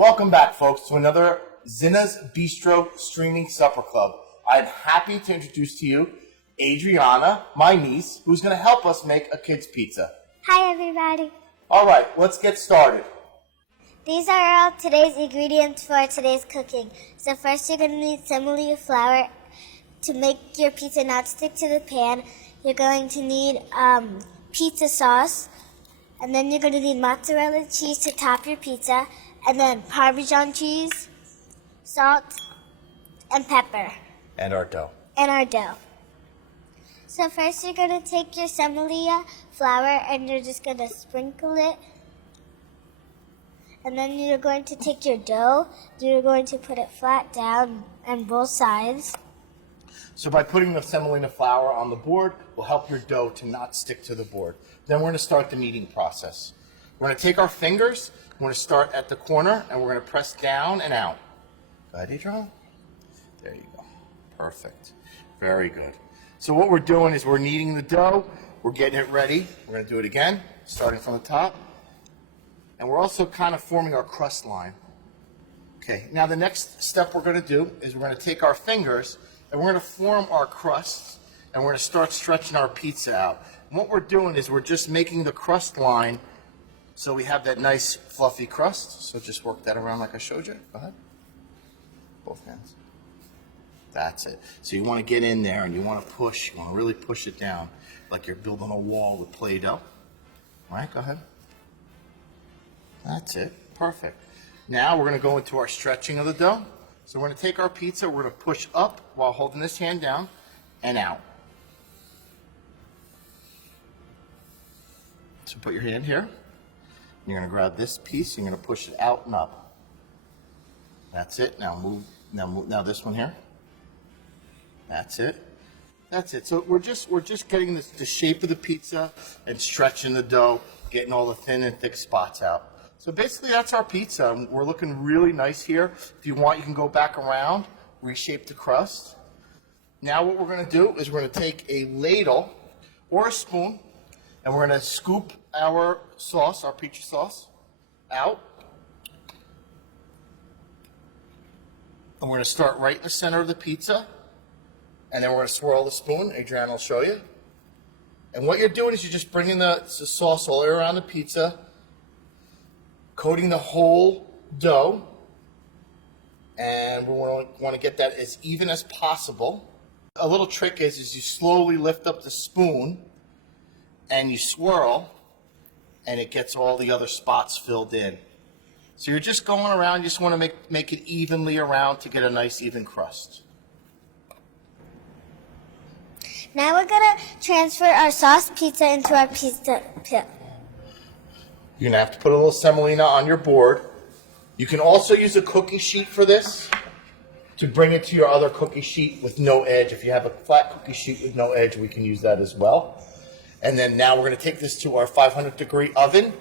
Welcome back, folks, to another Zinna's Bistro Streaming Supper Club. I'm happy to introduce to you Adriana, my niece, who's going to help us make a kid's pizza. Hi, everybody. All right, let's get started. These are all today's ingredients for today's cooking. So first you're going to need semolina flour to make your pizza not stick to the pan. You're going to need pizza sauce, and then you're going to need mozzarella cheese to top your pizza, and then Parmesan cheese, salt, and pepper. And our dough. So first you're going to take your semolina flour and you're just going to sprinkle it. And then you're going to take your dough, you're going to put it flat down on both sides. So by putting the semolina flour on the board will help your dough to not stick to the board. Then we're going to start the kneading process. We're going to take our fingers, we're going to start at the corner, and we're going to press down and out. Go ahead, Adriana. There you go. Perfect. Very good. So what we're doing is we're kneading the dough, we're getting it ready. We're going to do it again, starting from the top. And we're also kind of forming our crust line. Okay, now the next step we're going to do is we're going to take our fingers and we're going to form our crusts, and we're going to start stretching our pizza out. And what we're doing is we're just making the crust line so we have that nice fluffy crust. So just work that around like I showed you. Go ahead. Both hands. That's it. So you want to get in there and you want to push. You want to really push it down like you're building a wall with Play-Doh. All right, go ahead. That's it. Perfect. Now we're going to go into our stretching of the dough. So we're going to take our pizza, we're going to push up while holding this hand down and out. So put your hand here. You're going to grab this piece, you're going to push it out and up. That's it. Now move. Now this one here. That's it. That's it. So we're just getting the shape of the pizza and stretching the dough, getting all the thin and thick spots out. So basically that's our pizza. We're looking really nice here. If you want, you can go back around, reshape the crust. Now what we're going to do is we're going to take a ladle or a spoon, and we're going to scoop our sauce, our pizza sauce, out. And we're going to start right in the center of the pizza, and then we're going to swirl the spoon. Adriana will show you. And what you're doing is you're just bringing the sauce all the way around the pizza, coating the whole dough, and we want to get that as even as possible. A little trick is you slowly lift up the spoon and you swirl, and it gets all the other spots filled in. So you're just going around, you just want to make it evenly around to get a nice even crust. Now we're going to transfer our sauce pizza into our pizza pit. You're going to have to put a little semolina on your board. You can also use a cookie sheet for this to bring it to your other cookie sheet with no edge. If you have a flat cookie sheet with no edge, we can use that as well. And then now we're going to take this to our 500-degree oven,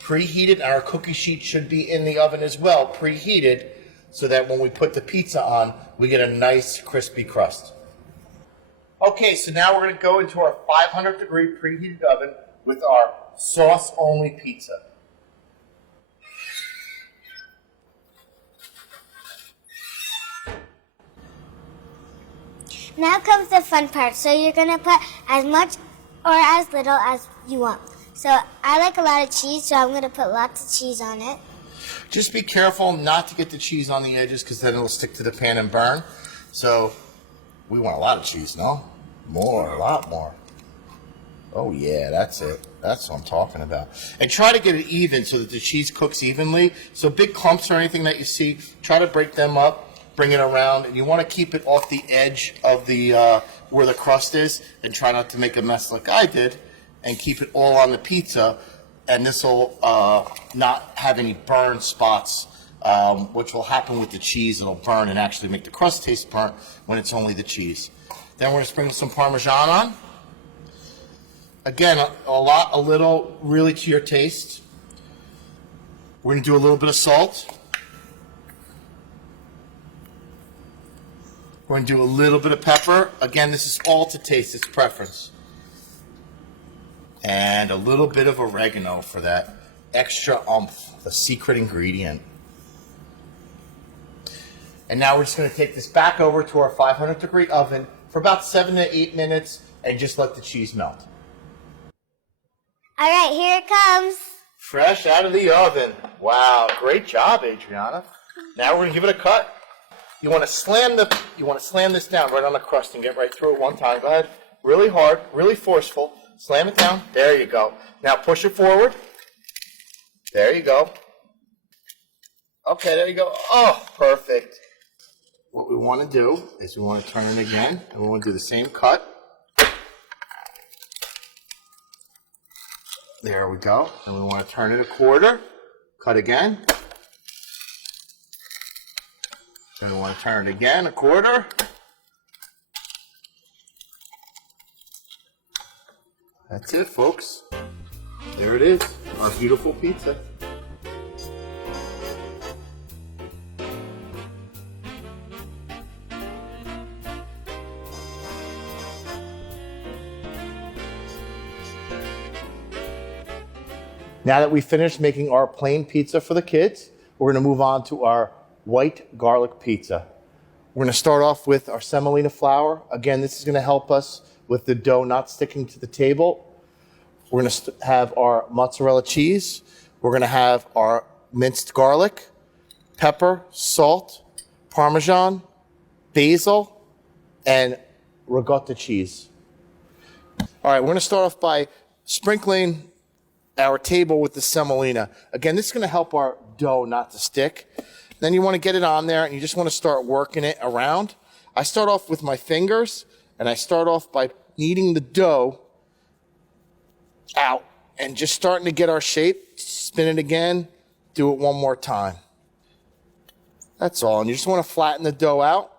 preheated, and our cookie sheet should be in the oven as well, preheated, so that when we put the pizza on, we get a nice crispy crust. Okay, so now we're going to go into our 500-degree preheated oven with our sauce-only pizza. Now comes the fun part. So you're going to put as much or as little as you want. So I like a lot of cheese, so I'm going to put lots of cheese on it. Just be careful not to get the cheese on the edges, because then it'll stick to the pan and burn. So we want a lot of cheese, no? More, a lot more. Oh yeah, that's it. That's what I'm talking about. And try to get it even so that the cheese cooks evenly. So big clumps or anything that you see, try to break them up, bring it around, and you want to keep it off the edge of the where the crust is, and try not to make a mess like I did, and keep it all on the pizza, and this will not have any burn spots, which will happen with the cheese. It'll burn and actually make the crust taste burnt when it's only the cheese. Then we're going to sprinkle some Parmesan on. Again, a lot, a little, really to your taste. We're going to do a little bit of salt. We're going to do a little bit of pepper. Again, this is all to taste. It's preference. And a little bit of oregano for that extra oomph, the secret ingredient. And now we're just going to take this back over to our 500-degree oven for about 7 to 8 minutes and just let the cheese melt. All right, here it comes. Fresh out of the oven. Wow, great job, Adriana. Now we're going to give it a cut. You want to slam this down right on the crust and get right through it one time. Go ahead. Really hard, really forceful. Slam it down. There you go. Now push it forward. There you go. Okay, there you go. Oh, perfect. What we want to do is we want to turn it again, and we want to do the same cut. There we go. And we want to turn it a quarter. Cut again. Then we want to turn it again, a quarter. That's it, folks. There it is, our beautiful pizza. Now that we finished making our plain pizza for the kids, we're going to move on to our white garlic pizza. We're going to start off with our semolina flour. Again, this is going to help us with the dough not sticking to the table. We're going to have our mozzarella cheese. We're going to have our minced garlic, pepper, salt, Parmesan, basil, and ricotta cheese. All right, we're going to start off by sprinkling our table with the semolina. Again, this is going to help our dough not to stick. Then you want to get it on there, and you just want to start working it around. I start off with my fingers, and I start off by kneading the dough out and just starting to get our shape. Spin it again. Do it one more time. That's all. And you just want to flatten the dough out.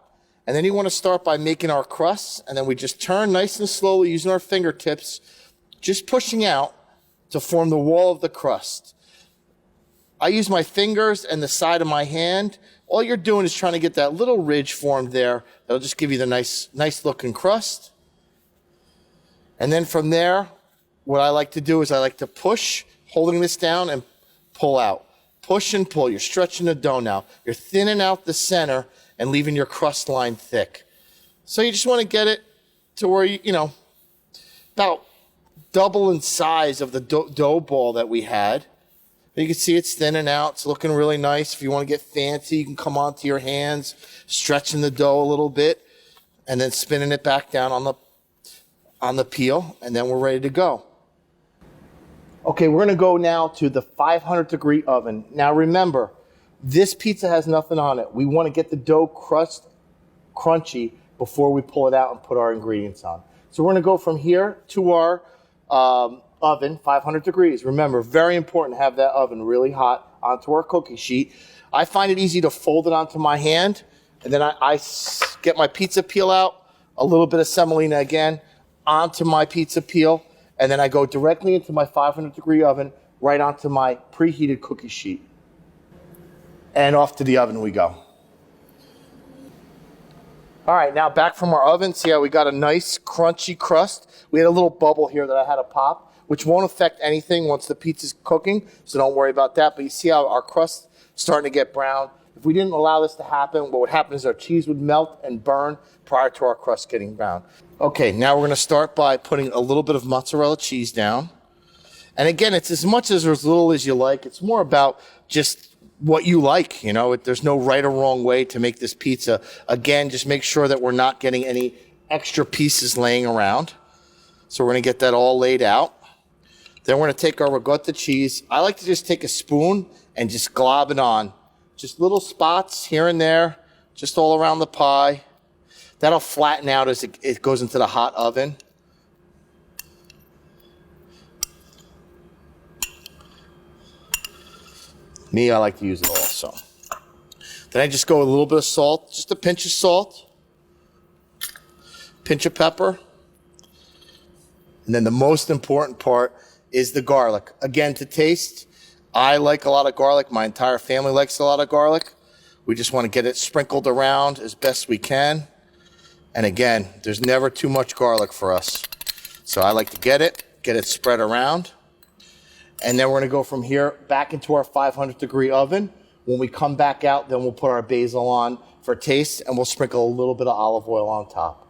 And then you want to start by making our crusts, and then we just turn nice and slowly using our fingertips, just pushing out to form the wall of the crust. I use my fingers and the side of my hand. All you're doing is trying to get that little ridge formed there. That'll just give you the nice looking crust. And then from there, what I like to do is I like to push, holding this down, and pull out. Push and pull. You're stretching the dough now. You're thinning out the center and leaving your crust line thick. So you just want to get it to where you about double in size of the dough ball that we had. You can see it's thinning out. It's looking really nice. If you want to get fancy, you can come onto your hands, stretching the dough a little bit, and then spinning it back down on the peel, and then we're ready to go. Okay, we're going to go now to the 500-degree oven. Now remember, this pizza has nothing on it. We want to get the dough crust crunchy before we pull it out and put our ingredients on. So we're going to go from here to our oven, 500 degrees. Remember, very important to have that oven really hot onto our cookie sheet. I find it easy to fold it onto my hand, and then I get my pizza peel out, a little bit of semolina again, onto my pizza peel, and then I go directly into my 500-degree oven, right onto my preheated cookie sheet. And off to the oven we go. All right, now back from our oven. See how we got a nice crunchy crust? We had a little bubble here that I had to pop, which won't affect anything once the pizza's cooking, so don't worry about that. But you see how our crust starting to get brown? If we didn't allow this to happen, what would happen is our cheese would melt and burn prior to our crust getting brown. Okay, now we're going to start by putting a little bit of mozzarella cheese down. And again, it's as much as or as little as you like. It's more about just what you like, there's no right or wrong way to make this pizza. Again, just make sure that we're not getting any extra pieces laying around. So we're going to get that all laid out. Then we're going to take our ricotta cheese. I like to just take a spoon and just glob it on. Just little spots here and there, just all around the pie. That'll flatten out as it goes into the hot oven. Me, I like to use it also. Then I just go with a little bit of salt, just a pinch of salt, pinch of pepper. And then the most important part is the garlic. Again, to taste, I like a lot of garlic. My entire family likes a lot of garlic. We just want to get it sprinkled around as best we can. And again, there's never too much garlic for us. So I like to get it spread around. And then we're going to go from here back into our 500-degree oven. When we come back out, then we'll put our basil on for taste, and we'll sprinkle a little bit of olive oil on top.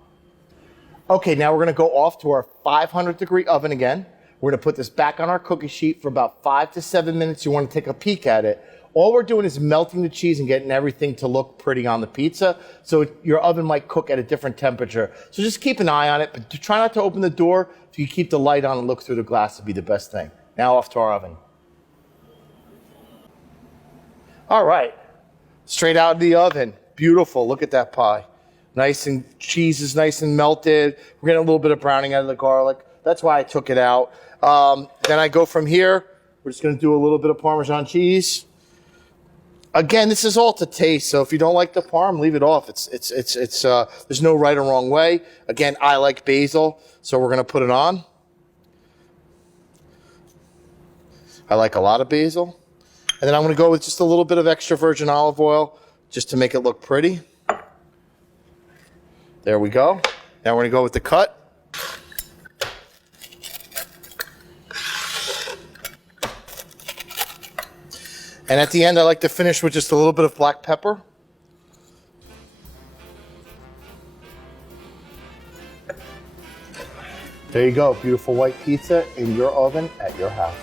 Okay, now we're gonna go off to our 500-degree oven again. We're gonna put this back on our cookie sheet for about 5 to 7 minutes. You wanna take a peek at it. All we're doing is melting the cheese and getting everything to look pretty on the pizza. So your oven might cook at a different temperature. So just keep an eye on it, but try not to open the door. If you keep the light on and look through the glass, would be the best thing. Now off to our oven. All right, straight out of the oven. Beautiful, look at that pie. Nice, and cheese is nice and melted. We're getting a little bit of browning out of the garlic. That's why I took it out. Then I go from here. We're just gonna do a little bit of Parmesan cheese. Again, this is all to taste, so if you don't like the parm, leave it off. There's no right or wrong way. Again, I like basil, so we're gonna put it on. I like a lot of basil. And then I'm gonna go with just a little bit of extra virgin olive oil, just to make it look pretty. There we go. Now we're gonna go with the cut. And at the end, I like to finish with just a little bit of black pepper. There you go, beautiful white pizza in your oven at your house.